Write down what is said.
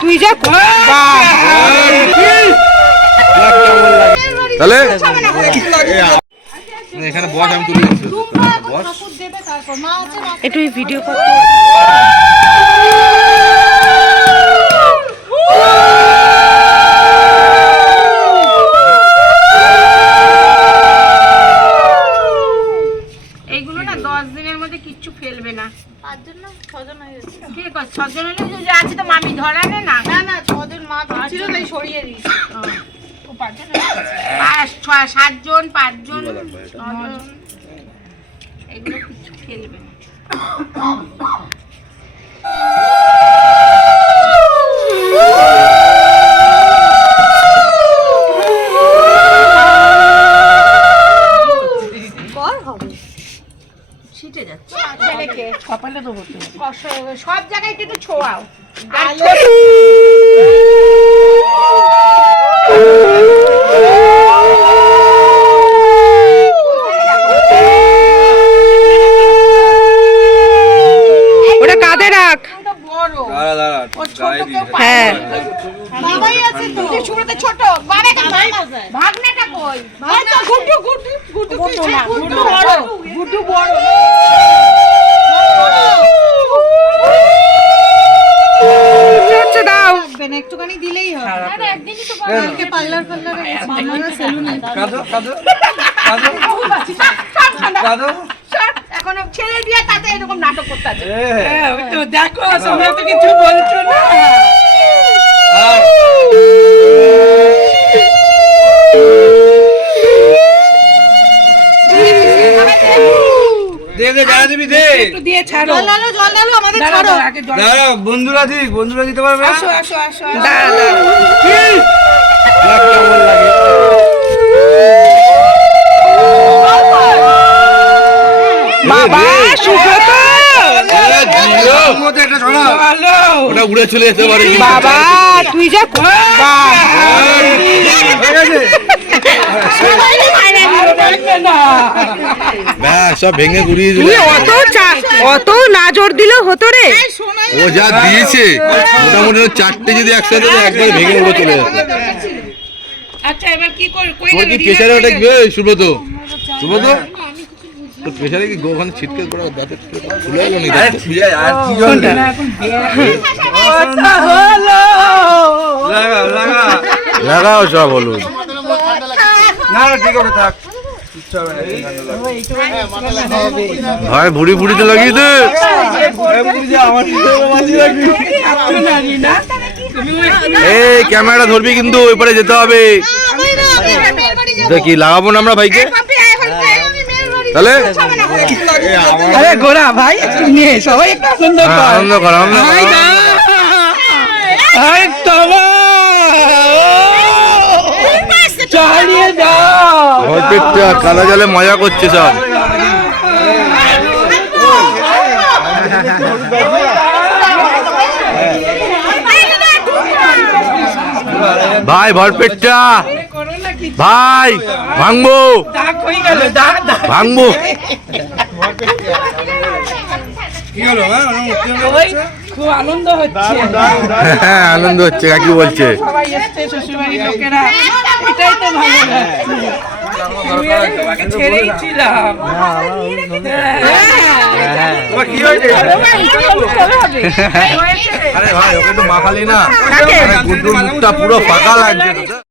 তুই যা তাহলে এখানে বস আমি তুলে বস একটু ভিডিও করতে। যে আছে তো মামি ধরানে না। না না ছজন মা ছিল তাই সরিয়ে দিয়েছি। পাঁচ সাতজন পাঁচজন। এগুলো কিছু ফেলবে না। ছিটে যাচ্ছে। ছেলেকে কপালে তো হতো সব জায়গায় একটু ছোঁয়াও। আর ওটা কাঁধে রাখ। হ্যাঁ। বাবাই আছে তো। শুরুতে ছোট বাবাটা ভাগনাটা কই? ভাগনা গুড্ডু গুড্ডু গুড্ডু গুড্ডু গুড্ডু বড়। গুড্ডু বড়। একটুখানি দিলেই হবে। কালকে পার্লার পার্লার মামারা সেলুনে। কাজো কাজো কাজো কাজো এখন ছেলে দিয়ে তাতে এরকম নাটক করতে আছে। তো দেখো সময় তো কিছু বলছো না? দে দে যারা দিবি দে। একটু দিয়ে ছাড়ো। জল ডালো জল ডালো আমাদের ছাড়ো। দাঁড়াও, আগে জল দাঁড়া বন্ধুরা দিক বন্ধুরা দিতে পারবে আসো আসো আসো কেমন লাগে? বাবা সুব্রত! ওটা উড়ে চলে যেতে পারে বাবা তুই যা বাবা হয়ে গেছে দেখবে না ব্যাস সব ভেঙে গুড়িয়ে দিল। অত চা- অত নাজর দিলেও হতো রে। ও যা দিয়েছে মোটামুটি চারটে যদি একসাথে একবার ভেঙে উড়ে চলে যেত আচ্ছা এবার কি কর কই কি প্রেশারে ওটা কি সুব্রত? প্রেশারে কি ওখানে ছিটকে করে দাঁতে খুলে গেল নাকি? দাঁত? কথা হলো। লাগাও সব হলুদ। না না ঠিক হবে থাক। ভাই ভুড়ি ভুড়িতে লাগিয়ে দে এই ক্যামেরা ধরবি কিন্তু ওই পারে যেতে হবে। দেখি লাগাবো না আমরা ভাইকে? তাহলে? আরে গোরা ভাই একটু নিয়ে সবাই একটু আনন্দ হ্যাঁ, কর। আনন্দ কর আনন্দ কর। কাদা জলে মজা করছে সব। ভাই, ভরপেটটা। ভাই, ভাঙবো। ভাঙবো। হ্যাঁ আনন্দ হচ্ছে, কাকি বলছে। এটাই তো ভালো আরে ভাই ওকে তো মাখালি না পুরো ফাঁকা লাগছে